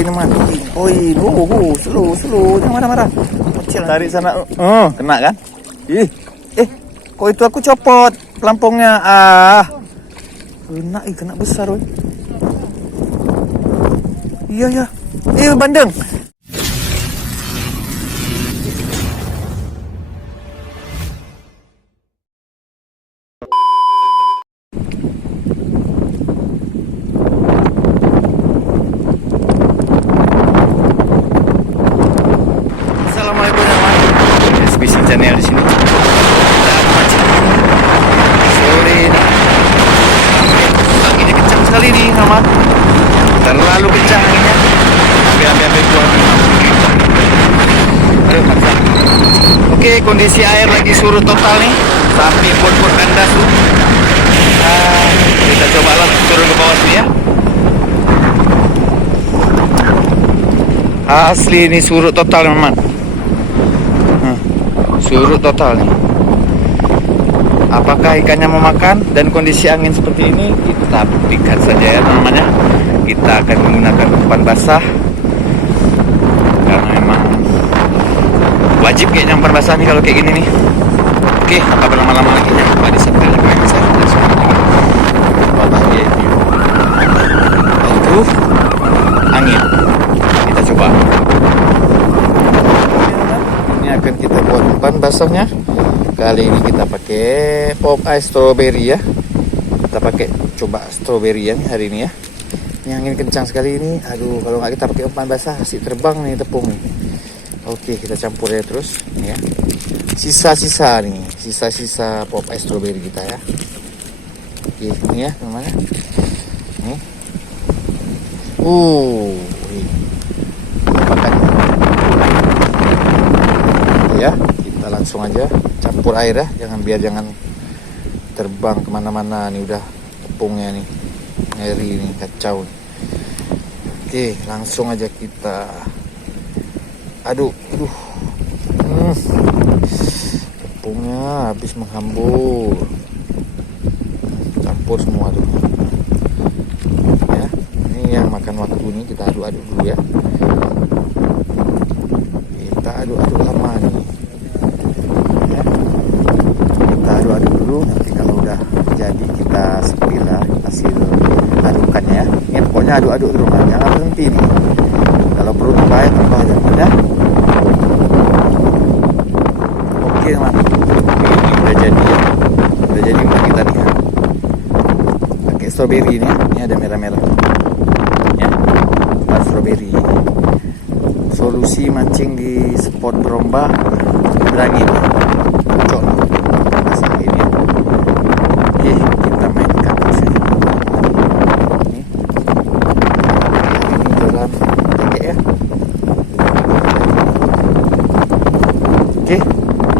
ini man. Slow. Jangan marah-marah. Kecil tarik sana. Kena kan? Kok itu aku copot pelampungnya. Kena besar, woy. Iya. Bandeng. Assalamualaikum teman-teman. SBC channel di sini. Sore dah. Anginnya kencang sekali nih, teman. Terlalu kencang anginnya. Ambil keluar. Aduh, paksa. Oke, kondisi air lagi surut total nih. Sampai bot-bot kandas tuh. Kita coba lah turun ke bawah sini ya. Asli ini surut total, teman. Surut total nih. Apakah ikannya mau makan? Dan kondisi angin seperti ini kita buktikan saja ya teman-teman ya. Kita akan menggunakan umpan basah karena memang wajib kayaknya umpan basah nih kalau kayak gini nih. Oke, apa berlama-lama lagi ya. Coba disetel main besar. Bahagia itu angin. Kita coba. Ini akan kita buat umpan basahnya. Kali ini kita pakai pop ice strawberry ya. Kita pakai coba strawberry ya hari ini ya. Ini angin kencang sekali ini. Aduh, kalau nggak kita pakai umpan basah pasti terbang nih tepung nih. Oke, kita campur ya terus ya. Sisa-sisa nih, sisa-sisa pop ice strawberry kita ya. Oke, ini ya teman-teman. Nih. Makan. Ya, kita langsung aja campur air ya, jangan terbang kemana-mana nih, udah tepungnya nih ngeri nih, kacau nih. Oke, langsung aja kita aduk. Tepungnya habis menghambur, campur semua tuh ya. Ini yang makan waktu nih, kita aduk-aduk dulu ya. Kita aduk-aduk lama nih. Aduk dulu, nanti kalau udah jadi kita spill lah hasil adukannya ya. Ini pokoknya aduk-aduk dulu, jangan berhenti nih. Kalau perlu tambah aja ya. Oke teman, ini udah jadi ya. Udah jadi umpan kita nih ya. Pakai strawberry ini ya. Ini ada merah-merah ya, umpan strawberry. Solusi mancing di spot berombak berangin ya. Cocok lah.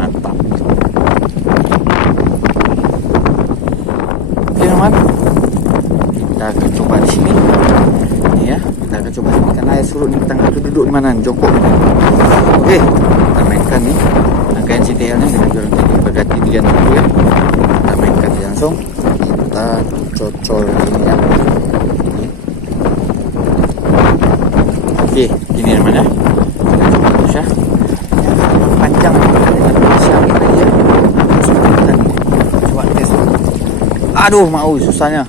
Mantap. Oke teman, kita akan coba di sini. Ini ya, kita akan coba sini kan air surut nih, kita nggak tahu duduk di mana, jongkok. Oke, kita mainkan nih rangkaian CTL-nya dengan jalan tinggi berganti 360 ya. Kita mainkan langsung, kita cocol ini ya. Oke, gini teman ya. Kita coba terus ya. Panjang siapin aja. Coba tes. Aduh, mau susahnya.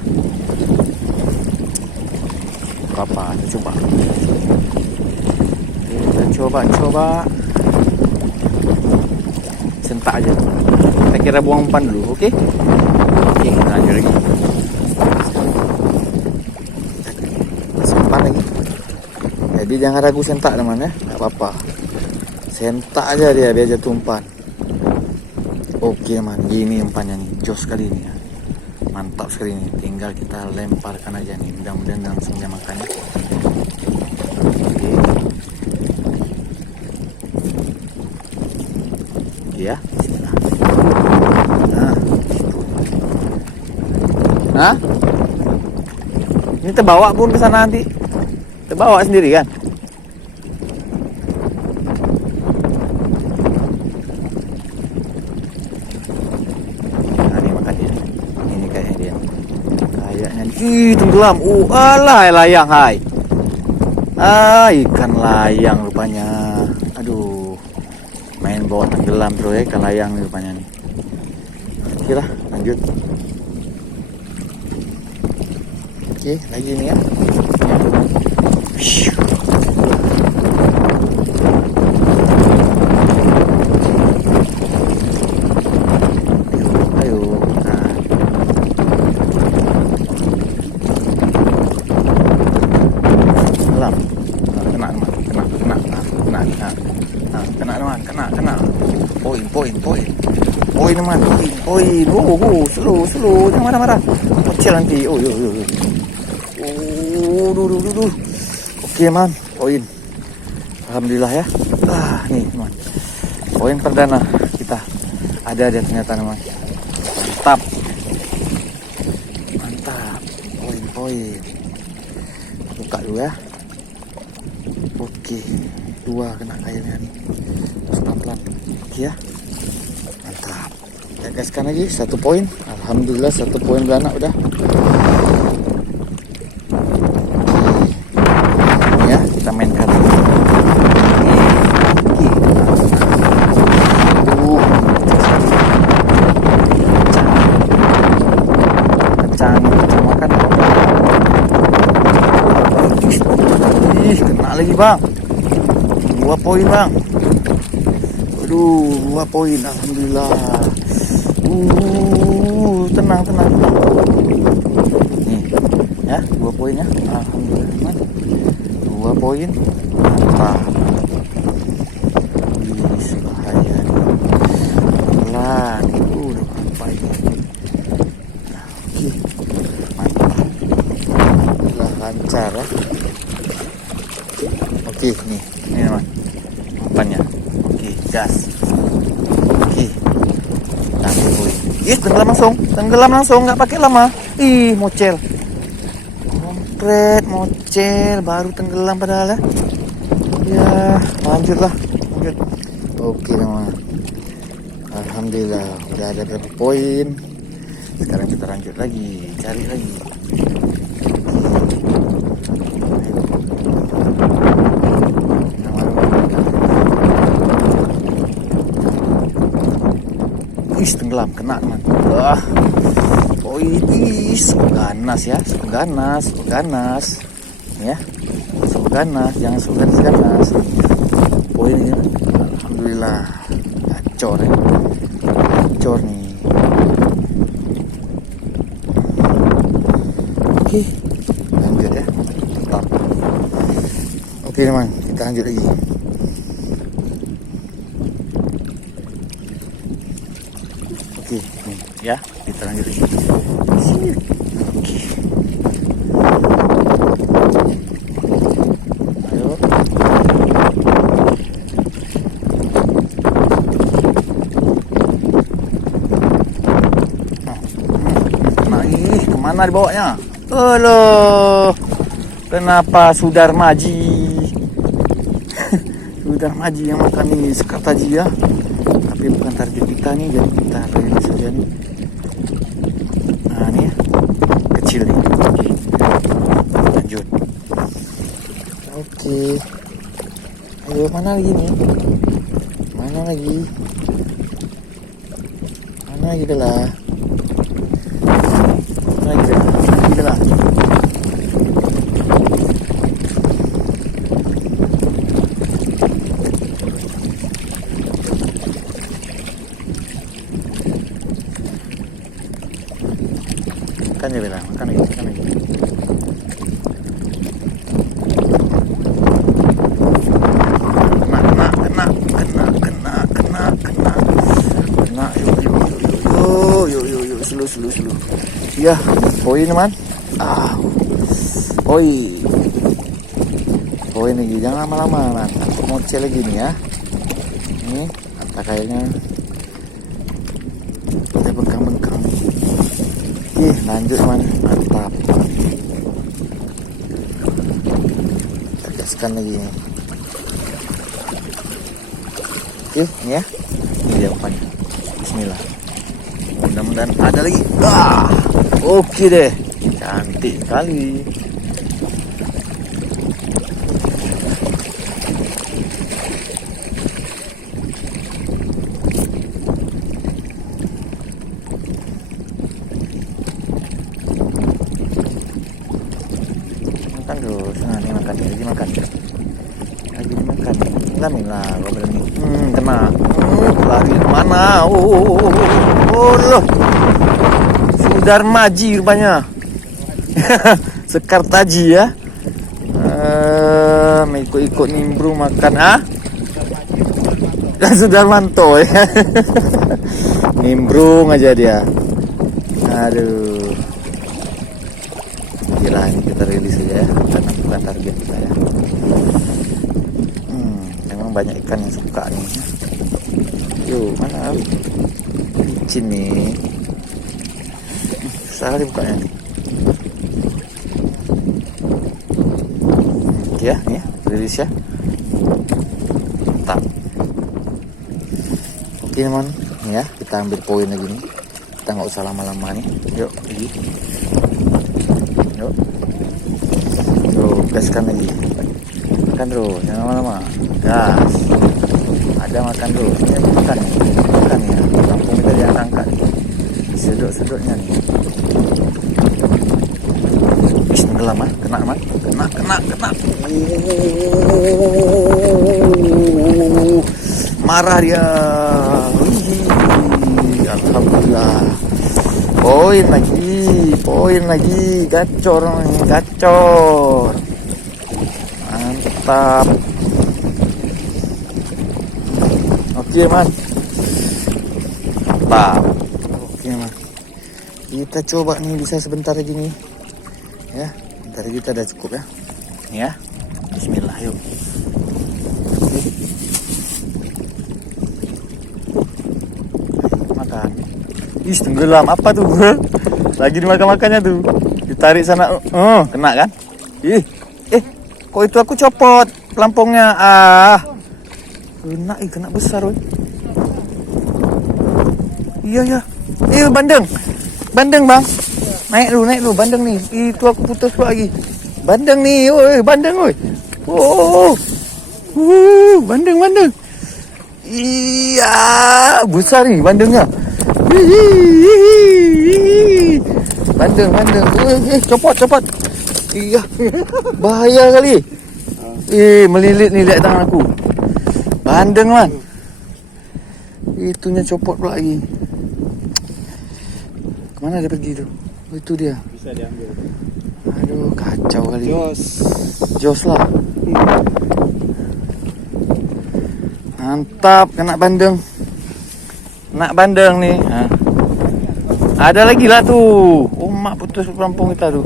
Apa? Kita coba. Kita coba. Sentak aja. Kita kira buang umpan dulu, oke? Oke, kita lanjut lagi. Kita simpan lagi. Jadi jangan ragu sentak teman ya, nggak apa-apa. Sentak aja dia biar jatuh umpan. Oke teman, gini umpannya nih, jos sekali ini ya. Mantap sekali ini, tinggal kita lemparkan aja nih, mudah-mudahan langsung dia makan ya. Oke. Ya, bismillah. Nah, ini terbawa pun ke sana nanti, terbawa sendiri kan? Ih, tenggelam. Alah, layang, hai. Ikan layang rupanya. Aduh, main bawa tenggelam bro ya, ikan layang rupanya nih. Oke lah, lanjut. Oke, lagi nih ya. Kena. Poin teman, poin. Slow, jangan marah-marah. Kecil nanti. Duh. Oke man, poin. Alhamdulillah ya. Nih teman, poin perdana kita ada ternyata teman. Mantap. Poin. Buka dulu ya. Oke, 2 kena airnya nih. Terus pelan-pelan. Oke ya. Mantap. Ya gaskan lagi 1 poin. Alhamdulillah 1 poin beranak udah. Ini ya, kita mainkan. Kecang makan. Kena lagi bang. 2 poin bang. Aduh, 2 poin. Alhamdulillah. Tenang. Nih, ya 2 poin ya. Alhamdulillah. 2 poin. Mantap. Bahaya nih. Pelan. Udah apa ini? Nah, oke. Mantap. Alhamdulillah lancar ya. Oke, nih teman. Umpannya. Oke, gas. Oke. Yes, tenggelam langsung, nggak pakai lama. Ih, mocel. Kompret, mocel, baru tenggelam padahal ya. Ya, lanjut. Oke teman. Alhamdulillah, udah ada berapa poin. Sekarang kita lanjut lagi, cari lagi. Tenggelam, kena teman. Ganas ya, ganas. Ya, ganas, jangan ganas. Poin ini, alhamdulillah, gacor ya. Gacor nih. Oke, lanjut ya. Mantap. Oke teman, kita lanjut lagi. Oke, nih ya, kita lanjut lagi. Sini. Oke. Ayo. Kemana dibawanya? Halo. Kenapa Sudarmaji? Sudarmaji yang makan nih sekat tadi ya. Tapi bukan target kita nih, jadi kita ini saja nih. Nah ini ya, kecil nih. Oke, lanjut. Oke, ayo mana lagi nih? Mana lagi dah? Makan ya Bella, makan lagi. Kena, yuk, slow. Ya, poin teman. Poin lagi, jangan lama-lama man. Takut mocel lagi nih ya. Ini, kata kayaknya udah bengkang-bengkang. Lanjut teman, mantap. Gaskan lagi nih. Oke, ini ya. Ini dia umpannya. Bismillah. Mudah-mudahan ada lagi. Oke deh. Cantik sekali. lagi makan. Lagi dimakan. Ngamin lah kau berani. Kena. Lari mana? Loh. Sudarmaji rupanya. Sekartaji ya. Ikut-ikut nimbrung makan Sudarmanto ya. Nimbrung aja dia. Aduh. Gila, ini kita rilis aja ya, karena bukan target kita ya. Memang banyak ikan yang suka nih. Yuk, mana? Licin nih. Susah kali bukanya nih. Ya, nih rilis ya. Mantap. Oke teman, nih ya kita ambil poin lagi nih. Kita nggak usah lama-lama nih. Yuk, lagi. Yuk, gaskan lagi. Makan terus, jangan lama-lama. Gas. Ada makan terus. Ini makan nih. Makan ya. Langsung kita jangan angkat. Sedut-sedutnya nih. Tenggelam ah, kena man, kena. Marah dia. Alhamdulillah. Poin lagi, gacor. Mantap. Oke man. Mantap. Oke man. Kita coba nih, bisa sebentar lagi nih. Ya, bentar kita udah cukup ya. Ya. Bismillah yuk. Makan. Ih, tenggelam apa tuh? Lagi dimakan-makannya tuh. Ditarik sana. Kena kan? Kok itu aku copot pelampungnya. Kena besar woy. Iya. Bandeng. Bandeng, Bang. Naik dulu bandeng nih. Itu aku putus lagi. Bandeng nih, bandeng. Bandeng. Iya, besar nih bandengnya. Bandeng. Copot. Iya. Bahaya kali. Melilit nih lihat tangan aku. Bandeng man. Itunya copot pula lagi. Kemana dia pergi tuh? Itu dia. Bisa diambil. Aduh, kacau kali. Jos lah. Mantap, kena bandeng. Nih. Ada lagi lah tuh. Mak putus pelampung kita tuh.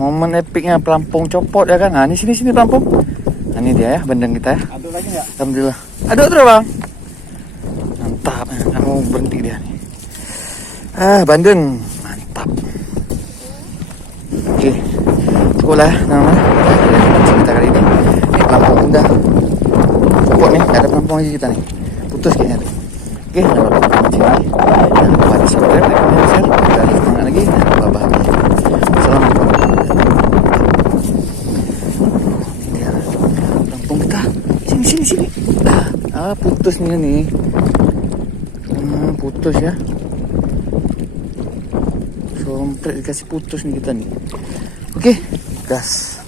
Momen epicnya pelampung copot ya kan. Ini sini pelampung. Ini dia ya bandeng kita ya. Aduk lagi enggak? Alhamdulillah. Aduk terus bang. Mantap. Kamu berhenti dia nih. Bandeng. Mantap. Oke. Cukup lah nama. Kita kali ini. Ini pelampung udah. Cukup nih. Gak ada pelampung lagi kita nih. Putus kayaknya tuh. Oke. Jangan lupa mancing lagi. Jangan lupa di subscribe. Like, share. Kita semangat lagi. Jangan lupa bahagia. Assalamualaikum. Pelampung kita. Sini. Putus nih. Putus ya. Sompret dikasih putus nih kita nih. Oke, gas.